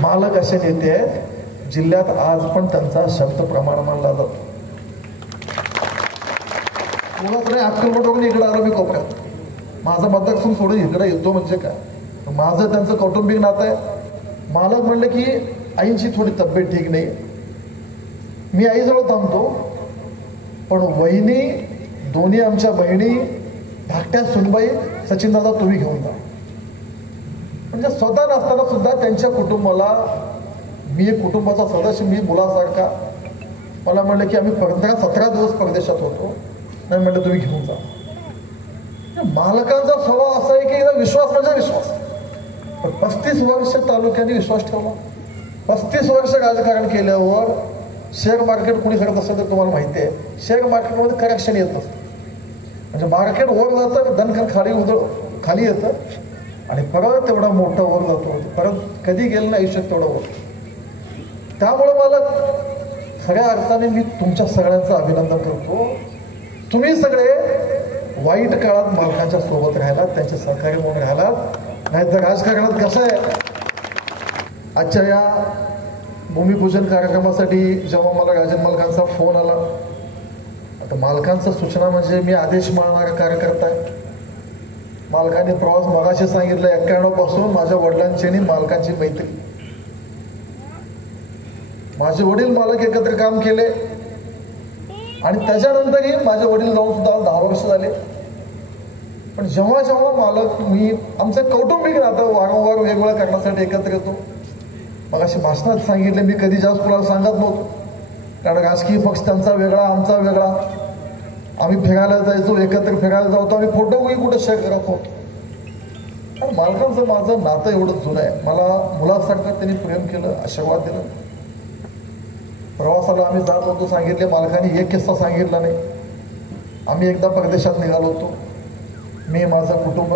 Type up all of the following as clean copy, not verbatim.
मालक असे नेते आहेत जिल्ह्यात आज पण त्यांचा शब्द प्रमाण मानला जातो. मुळात नाही अक्कलकोटवरून इकडे आलो मी कोपऱ्यात, माझा मतदारसंघ सोडून इकडे येतो म्हणजे काय, माझं त्यांचं कौटुंबिक नातं आहे. मालक म्हणलं की आईची थोडी तब्येत ठीक नाही, मी आईजवळ थांबतो, पण वहिनी दोन्ही आमच्या बहिणी धाकट्या सुनबाई सचिनदादा तुम्ही घेऊन जा. म्हणजे स्वतः नसताना सुद्धा त्यांच्या कुटुंबाला, मी एक कुटुंबाचा सदस्य, मी मुलासारखा, मला म्हणलं की आम्ही 15-17 दिवस परदेशात होतो, नाही म्हणलं तुम्ही घेऊन जा. मालकांचा स्वभाव असा आहे की विश्वास म्हणजे विश्वास. 35 वर्ष तालुक्याने विश्वास ठेवला, 35 वर्ष राजकारण केल्यावर शेअर मार्केट कुणी करत असेल तर तुम्हाला माहिती आहे, शेअर मार्केटमध्ये करेक्शन येत नसतं. म्हणजे मार्केट वर जातं, धनखन खाली येतं आणि परत तेवढा मोठा वर जातो, परत कधी गेलं नाही आयुष्यात तेवढा वर. त्यामुळे मला खऱ्या अर्थाने मी तुमच्या सगळ्यांचं अभिनंदन करतो. तुम्ही सगळे वाईट काळात मालकांच्या सोबत राहिलात, त्यांचे सहकार्य म्हणून राहिलात. नाही तर राजकारणात कसं आहे, आजच्या या भूमिपूजन कार्यक्रमासाठी जेव्हा मला राजन मालकांचा फोन आला, आता मालकांचं सूचना म्हणजे मी आदेश मानणारा कार्यकर्ता आहे. मालकांनी प्रवास मगाशी सांगितलं 91 पासून माझ्या वडिलांची आणि मालकांची मैत्री. माझे वडील मालक एकत्र काम केले आणि त्याच्यानंतरही माझे वडील जाऊन सुद्धा 10 वर्ष झाले. पण जेव्हा जेव्हा मालक, मी आमचं कौटुंबिक नातं वारंवार वेगवेगळं करण्यासाठी एकत्र येतो. मगाशी भाषणात सांगितले, मी कधी जास्त कुणाला सांगत नव्हतो, कारण राजकीय पक्ष त्यांचा वेगळा, आमचा वेगळा. आम्ही फिरायला जायचो, एकत्र फिरायला जातो, आम्ही फोटोही कुठे शेअर करत होतो. आणि मालकांचं माझं नातं एवढं जुनं आहे. मला मुलासारखं त्यांनी प्रेम केलं, आशीर्वाद दिला. प्रवासाला आम्ही जात होतो, सांगितले मालकांनी एक किस्सा सांगितला नाही. आम्ही एकदा परदेशात निघालो होतो, मी, माझं कुटुंब,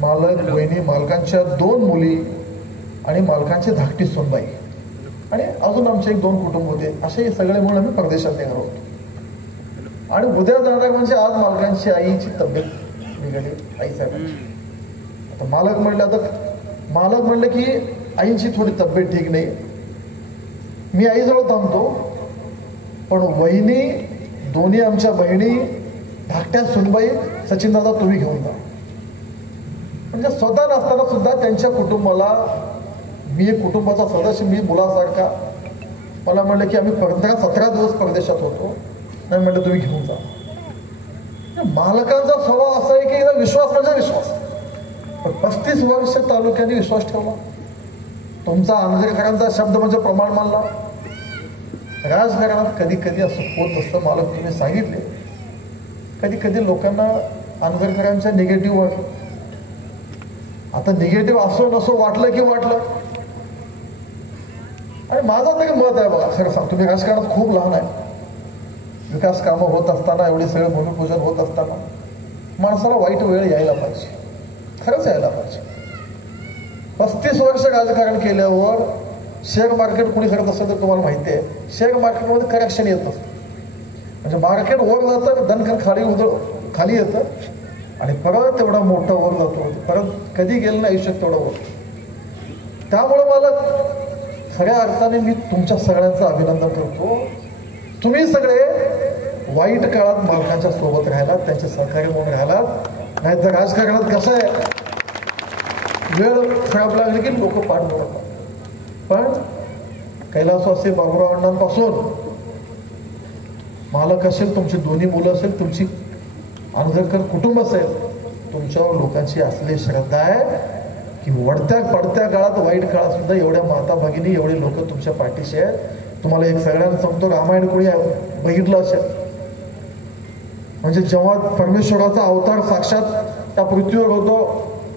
मालक, वहिनी, मालकांच्या 2 मुली आणि मालकांची धाकटी सुनबाई आणि अजून आमचे 1-2 कुटुंब होते. असे सगळे म्हणून आम्ही परदेशात निघालो होतो. आणि उद्या जाणार म्हणजे आज मालकांची आईची तब्येत बिघडली, आई साहेबांची. आता मालक म्हणलं की आईची थोडी तब्येत ठीक नाही, मी आईजवळ थांबतो, पण वहिनी दोन्ही आमच्या बहिणी धाकट्या सुनबाई सचिनदादा तुम्ही घेऊन जा. म्हणजे स्वतः नसताना सुद्धा त्यांच्या कुटुंबाला, मी एक कुटुंबाचा सदस्य, मी मुलासारखा, मला म्हणलं की आम्ही 15-17 दिवस परदेशात होतो, नाही म्हणलं तुम्ही घेऊन जा. मालकांचा स्वभाव असा आहे की विश्वास म्हणजे विश्वास. 35 वर्ष तालुक्याने विश्वास ठेवला, तुमचा आंबेडकरांचा शब्द म्हणजे प्रमाण मानला. राजकारणात कधी कधी असं होत असतं, मालक तुम्ही सांगितले, कधी कधी लोकांना आंबेडकरांच्या निगेटिव्ह वाटलं. आता निगेटिव्ह असो नसो, वाटलं की वाटलं. आणि माझं तरी मत आहे बघा, खरं सांग, तुम्ही राजकारणात खूप लहान आहे. विकास कामं होत असताना, एवढे सगळे भूमिपूजन होत असताना माणसाला वाईट वेळ यायला पाहिजे, खरंच यायला पाहिजे. 35 वर्ष राजकारण केल्यावर शेअर मार्केट कुणी करत असेल तर तुम्हाला माहिती आहे, शेअर मार्केटमध्ये करेक्शन येत नसतं. म्हणजे मार्केट वर जातं, धनखन खाली येतं आणि परत तेवढा मोठा वर जातो, परत कधी गेलं नाही आयुष्यात तेवढा वर. त्यामुळे मला खऱ्या अर्थाने मी तुमच्या सगळ्यांचं अभिनंदन करतो. तुम्ही सगळे वाईट काळात मालकांच्या सोबत राहिलात, त्यांचे सहकार्य म्हणून राहिलात. नाही तर राजकारणात कसं आहे, वेळ खराब लागली की लोक पाठ मोडतात. पण कैलासवासी बाबूराव अण्णांपासून मालक असेल, तुमची दोन्ही मुलं असेल, तुमची आंबेडकर कुटुंब असेल, तुमच्यावर लोकांची असली श्रद्धा आहे की वडत्या पडत्या काळात, वाईट काळात सुद्धा एवढ्या माता भगिनी, एवढे लोक तुमच्या पाठीशी आहेत. तुम्हाला एक सगळ्यांना सांगतो, रामायण कोणी बघितलं असेल, म्हणजे जेव्हा परमेश्वराचा अवतार साक्षात त्या पृथ्वीवर होतो,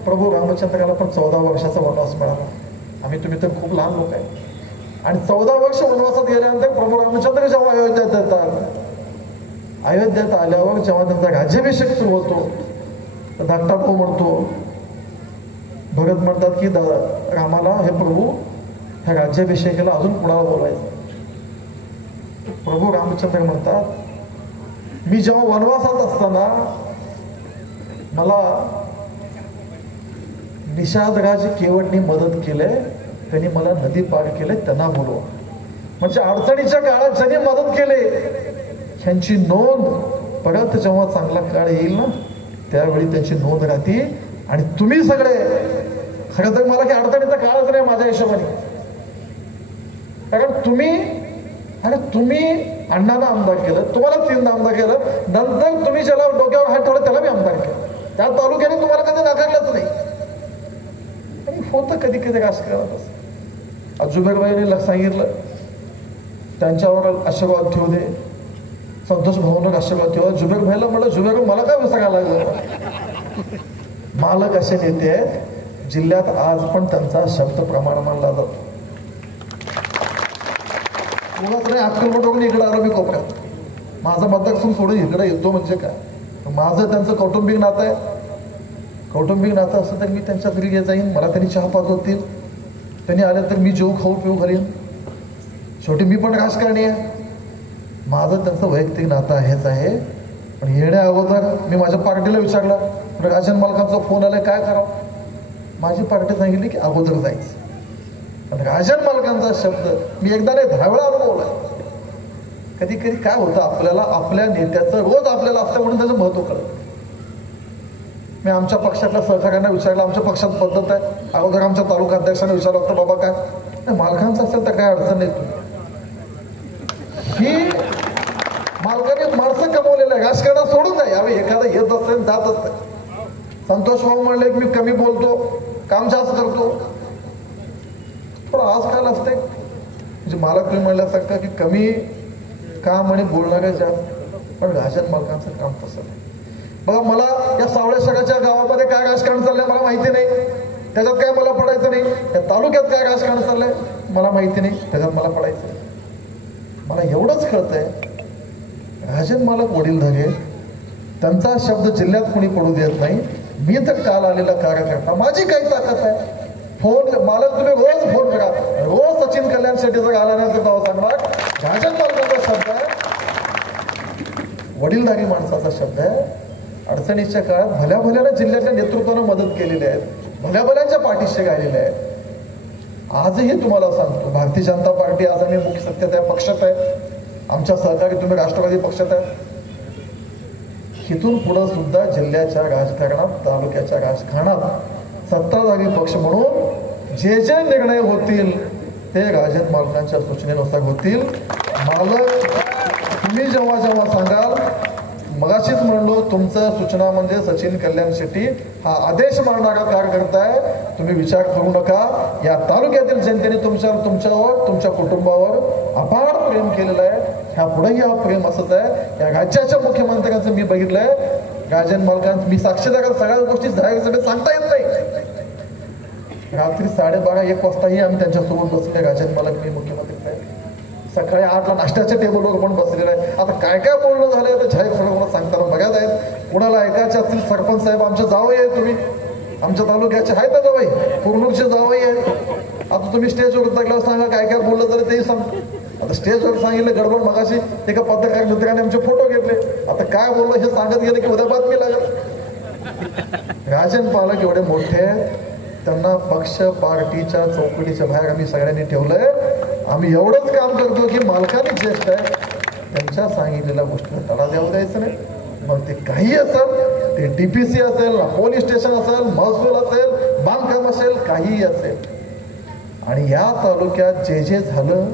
प्रभू रामचंद्राला पण 14 वर्षाचा वनवास मिळाला. आम्ही तुम्ही तर खूप लहान लोक आहे. आणि 14 वर्ष वनवासात गेल्यानंतर प्रभू रामचंद्र जेव्हा अयोध्यात येतात, अयोध्यात आल्यावर जेव्हा त्यांचा राज्याभिषेक सुरू होतो, तर धाकटा भाऊ म्हणतो, भरत म्हणतात की रामाला, हे प्रभू, ह्या राज्याभिषेकाला अजून कुणाला बोलायचं. प्रभू रामचंद्र म्हणतात, मी जेव्हा वनवासात असताना मला निषादराज केवटनी मदत केले, त्यांनी मला नदी पार केले त्यांना बोलवा. म्हणजे अडचणीच्या काळात ज्यांनी मदत केले ह्यांची नोंद परत जेव्हा चांगला काळ येईल ना त्यावेळी त्यांची नोंद राहते. आणि तुम्ही सगळे खरं तर मला की अडचणीचा काळच नाही माझ्या हिशोबाने, कारण तुम्ही अण्णांना आमदार केलं, तुम्हाला 3दा आमदार केलं, नंतर तुम्ही ज्याला डोक्यावर हात ठेवला त्याला मी आमदार केलं. त्या तालुक्याने तुम्हाला कधी नाकारलंच नाही. आणि होतं कधी कधी राजकारणात असं. जुबेरबाईंनी सांगितलं त्यांच्यावर आशीर्वाद ठेवू दे, संतोष भाऊंना आशीर्वाद ठेवा. जुबेरबाईला म्हणलं जुबेर मला काय विसरायला लागलं. मालक असे नेते आहेत जिल्ह्यात आज पण त्यांचा शब्द प्रमाण मानला जातो. कोणाच नाही अक्कलकोट वरून इकडे आलो मी कोपऱ्यात, माझा मतदारसंघ सोडून इकडे येतो म्हणजे काय, माझं त्यांचं कौटुंबिक नातं आहे. कौटुंबिक नातं असं तर मी त्यांच्या घरी जाईन, मला त्यांनी चहा पाजवतील, त्यांनी आले तर मी जेऊ खाऊ पिऊ घालीन. शेवटी मी पण राजकारणी आहे, माझं त्यांचं वैयक्तिक नातं हेच आहे. पण येण्या अगोदर मी माझ्या पार्टीला विचारलं राजन मालकांचा फोन आलाय काय करावं. माझी पार्टी सांगितली की अगोदर जायचं. पण राजन मालकांचा शब्द मी एकदा नाही 10 वेळा अनुभवला. कधी कधी काय होतं आपल्याला आपल्या नेत्याचं रोज आपल्याला असतं म्हणून त्याचं महत्व कळतं. मी आमच्या पक्षातल्या सहकार्यांना विचारलं, आमच्या पक्षात पद्धत आहे. अगोदर आमच्या तालुका अध्यक्षांना विचारलं होतं बाबा काय नाही मालकांचं असेल तर काय अडचण नाही. ही मालकाने माणसं कमवलेलं आहे, राजकारणात सोडून द्या. यावेळी एखादं येत असेल जात असतं. संतोष भाऊ म्हणले की मी कमी बोलतो, काम जास्त करतो. थोडं आजकाल असते म्हणजे मालक तुम्ही म्हणल्यासारखं की कमी काम आणि बोलणारे जास्त, पण राजन मालकांचं काम तसं नाही. बघा मला या सावळेश्वराच्या गावामध्ये काय राजकारण चाललंय मला माहिती नाही, त्याच्यात काय मला पडायचं नाही. या तालुक्यात काय राजकारण चाललंय मला माहिती नाही, त्याच्यात मला पडायचं नाही. मला एवढंच कळतंय राजन मालक वडीलधारे, त्यांचा शब्द जिल्ह्यात कोणी पडू देत नाही. मी तर काल आलेला कार्यकर्ता, माझी काही ताकद आहे. फोन मालक तुम्ही रोज फोन करा, रोज सचिन कल्याण शेट्टी जर आला नाही तर नाव सांगणार. राजन मालकाचा शब्द आहे, वडीलधारी माणसाचा शब्द आहे. अडचणीच्या काळात भल्या भल्यानं जिल्ह्यातल्या नेतृत्वानं मदत केलेली आहे, भल्या भल्यांच्या पाठीशी गायलेले आहेत. आजही तुम्हाला सांगतो भारतीय जनता पार्टी आज आम्ही मुख्य सत्तेत आहे, पक्षात आहे. आमच्या सहकारी तुम्ही राष्ट्रवादी पक्षात आहे. इथून पुढं सुद्धा जिल्ह्याच्या राजकारणात तालुक्याच्या राजकारणात सत्ताधारी पक्ष म्हणून जे जे निर्णय होतील ते राजन मालकांच्या सूचनेनुसार होतील. मालक तुम्ही जेव्हा जेव्हा सांगाल, मगाशीच म्हणलो तुमचं सूचना म्हणजे सचिन कल्याण शेट्टी हा आदेश मानणारा कार्यकर्ता आहे. तुम्ही विचार करू नका. या तालुक्यातील जनतेने तुमच्यावर तुमच्या कुटुंबावर अपार प्रेम केलेलं आहे. ह्या पुढेही हा प्रेम असंच आहे. या राज्याच्या मुख्यमंत्र्यांचं मी बघितलंय, राजन मालकांचं मी साक्षीदार, सगळ्या गोष्टी जाहीर सगळे सांगता येत नाही. रात्री 12:30-1 वाजताही आम्ही त्यांच्यासोबत बसले. राजन मालक मी मुख्यमंत्री साहेब, सकाळी 8ला नाश्त्याच्या टेबलवर पण बसलेलं आहे. आता काय काय बोलणं झालंय तर जाहीर सगळं मला सांगताना बघायला आहेत. कुणाला ऐकायचे असतील सरपंच साहेब आमच्या जावई आहेत, तुम्ही आमच्या तालुक्याचे आहेत ना जावई, कुरनूरचे जावई आहे. आता तुम्ही स्टेजवर उतरल्यावर सांगा काय काय बोललं तर तेही सांग. आता स्टेजवर सांगितलं गडबड, मगाशी एका पत्रकार मित्राने आमचे फोटो घेतले. आता काय बोललं हे सांगत गेले की उद्या बातमी लागेल. राजन पालक एवढे मोठे आहेत, त्यांना पक्ष पार्टीच्या चौकटीच्या बाहेर आम्ही सगळ्यांनी ठेवलंय. आम्ही एवढंच काम करतो की मालकाने ज्येष्ठ आहे त्यांच्या सांगितलेल्या गोष्टीला तडा द्यावं द्यायचं नाही. मग ते काही असेल, ते DPC असेल, पोलीस स्टेशन असेल, महसूल असेल, बांधकाम असेल, काहीही असेल. आणि या तालुक्यात जे जे झालं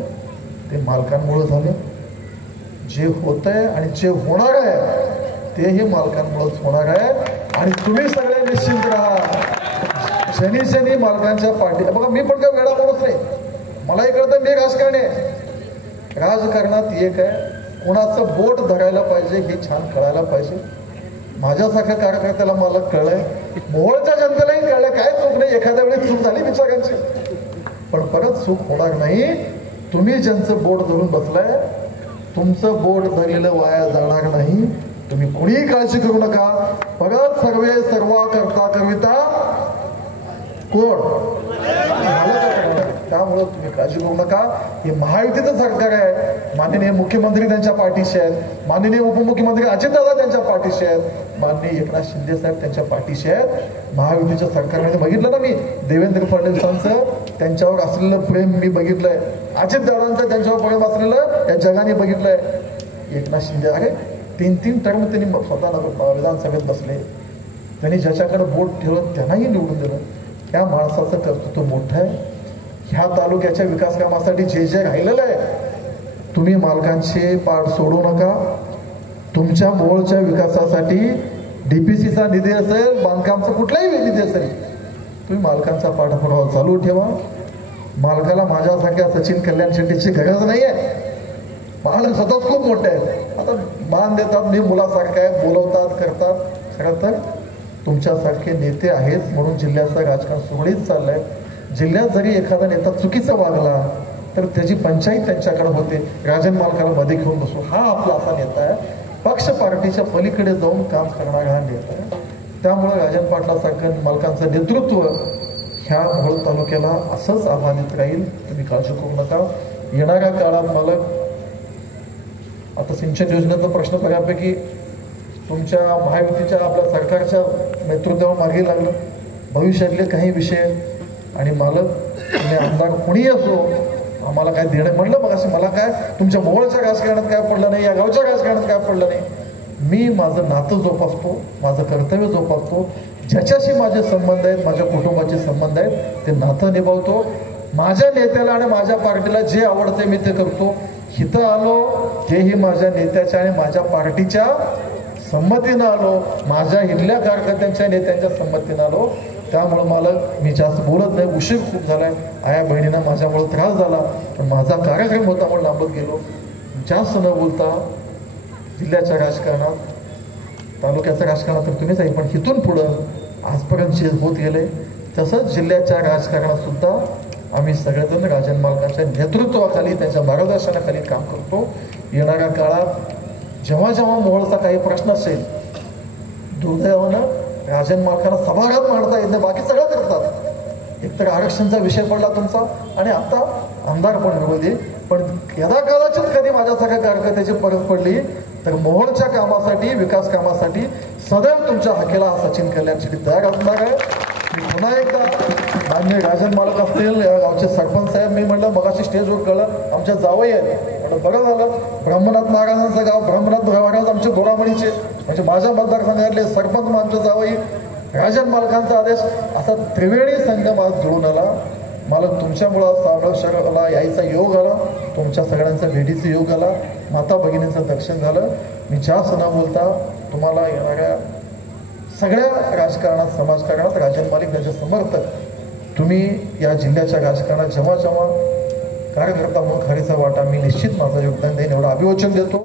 ते मालकांमुळे झालं. जे होतंय आणि जे होणार आहे तेही मालकांमुळेच होणार आहे. आणि तुम्ही सगळे निश्चिंत राहा. शनी शनी मालकांच्या पाठी. बघा मी पण काय वेळा माणूस नाही, मलाही कळतं मी राजकारणी आहे. राजकारणात एक आहे, कोणाचं बोट धरायला पाहिजे हे छान कळायला पाहिजे. माझ्यासारख्या कार्यकर्त्याला मला कळलंय, मोहोळच्या जनतेलाही कळलं काय चूक नाही. एखाद्या वेळी चूक झाली विचारांची, पण परत चूक होणार नाही. तुम्ही ज्यांचं बोट धरून बसलाय, तुमचं बोट धरलेलं वाया जाणार नाही. तुम्ही कोणीही काळजी करू नका. परत सर्वा करता कविता कोण, त्यामुळं तुम्ही काळजी करू नका. हे महायुतीचं सरकार आहे. माननीय मुख्यमंत्री त्यांच्या पाठीशी आहेत, माननीय उपमुख्यमंत्री अजितदादा त्यांच्या पाठीशी आहेत, माननीय एकनाथ शिंदे साहेब त्यांच्या पाठीशी आहेत. महायुतीच्या सरकारमध्ये बघितलं ना मी देवेंद्र फडणवीसांचं त्यांच्यावर असलेलं प्रेम मी बघितलंय, अजितदादांचं त्यांच्यावर प्रेम असलेलं या जगाने बघितलंय. एकनाथ शिंदे अरे 3-3 टर्म त्यांनी स्वतः विधानसभेत बसले, त्यांनी ज्याच्याकडे बोट ठेवलं त्यांनाही निवडून दिलं. त्या माणसाचं कर्तृत्व मोठं आहे. ह्या तालुक्याच्या विकास कामासाठी जे जे राहिलेलं आहे, तुम्ही मालकांचे पाठ सोडू नका. तुमच्या मोहोळच्या विकासासाठी DPCचा निधी असेल, बांधकामचा कुठलाही निधी असेल, तुम्ही मालकांचा पाठपुरावा चालू ठेवा. मालकाला माझ्यासारख्या सचिन कल्याण शेट्टीची गरज नाही आहे. मालक स्वतःच खूप मोठे आहेत. आता मान देतात, मी मुलासारखं आहे, बोलवतात, करतात. खरं तर तुमच्यासारखे नेते आहेत म्हणून जिल्ह्याचं राजकारण सुरळीत चाललंय. जिल्ह्यात जरी एखादा नेता चुकीचा वागला तर त्याची पंचायत त्यांच्याकडे होते. राजन मालकाला मध्ये घेऊन बसू, हा आपला असा नेता आहे. पक्ष पार्टीच्या पलीकडे जाऊन काम करणारा हा नेता आहे. त्यामुळे राजन पाटलासारखं मालकांचं नेतृत्व ह्या मोहोळ तालुक्याला असंच आव्हानित राहील. तुम्ही काळजी करू नका. येणाऱ्या काळात मालक आता सिंचन योजनेचा प्रश्न बऱ्यापैकी तुमच्या महायुतीच्या आपल्या सरकारच्या नेतृत्वावर मार्गी लागलं. भविष्यातले काही विषय आणि मालक तुम्ही आमदार कोणी असो, आम्हाला काय देणं म्हणलं मग असं मला काय तुमच्या मोहोळच्या राजकारणात काय पडलं नाही, या गावच्या राजकारणात काय पडलं नाही. मी माझं नातं जोपासतो, माझं कर्तव्य जोपासतो. ज्याच्याशी माझे संबंध आहेत, माझ्या कुटुंबाचे संबंध आहेत, ते नातं निभावतो. माझ्या नेत्याला आणि माझ्या पार्टीला जे आवडते मी ते करतो. इथं आलो तेही माझ्या नेत्याच्या आणि माझ्या पार्टीच्या संमतीनं आलो, माझ्या इथल्या कार्यकर्त्यांच्या नेत्यांच्या संमतीनं आलो. त्यामुळं मला मी जास्त बोलत नाही, उशीर खूप झालाय. आया बहिणींना माझ्यामुळे त्रास झाला, पण माझा कार्यक्रम होता म्हणून लांबत गेलो. जास्त न बोलता जिल्ह्याच्या राजकारणात, तालुक्याच्या राजकारणात तर तुम्हीच आहे, पण इथून पुढं आजपर्यंत जे होत गेले तसंच जिल्ह्याच्या राजकारणात सुद्धा आम्ही सगळेजण राजन मालकांच्या नेतृत्वाखाली, त्यांच्या मार्गदर्शनाखाली काम करतो. येणाऱ्या काळात जेव्हा जेव्हा मोहोळचा काही प्रश्न असेल, दुर्दैवानं राजन मालकांना सभागृहात मांडता येत नाही, बाकी सगळं करतात. एकतर आरक्षणचा विषय पडला तुमचा आणि आता आमदार पण विरोधी. पण यदा काळाची कधी माझ्यासारख्या कार्यकर्त्याची परत पडली तर मोहोळच्या कामासाठी, विकास कामासाठी सदैव तुमच्या हाकेला हा सचिन कल्याण शेट्टी तयार असणार आहे. मी पुन्हा एकदा मान्य राजन मालक असतील, या गावचे सरपंच साहेब, मी म्हणलं मगाशी स्टेजवर कळलं आमच्या जावई आहेत, म्हणलं बरं झालं. ब्रह्मनाथ महाराजांचं गाव, ब्रह्मनाथ महाराज आमचे गोरामणीचे, म्हणजे माझ्या मतदारसंघातले सरपंच आमच्या जावई. राजन मालकांचा आदेश, असा त्रिवेणी संगम आज जुळून आला. मालक तुमच्यामुळं सावळ शहराला यायचा योग आला, तुमच्या सगळ्यांचा भेटीचा योग आला, माता भगिनींचं दर्शन झालं. मी जास्त न बोलता तुम्हाला येणाऱ्या सगळ्या राजकारणात, समाजकारणात राजन मालिक यांचे समर्थक, तुम्ही या जिल्ह्याच्या राजकारणात जेव्हा जेव्हा कार्यकर्ता म्हणून खरीचा वाटा मी निश्चित माझं योगदान देईन एवढं अभिवचन देतो.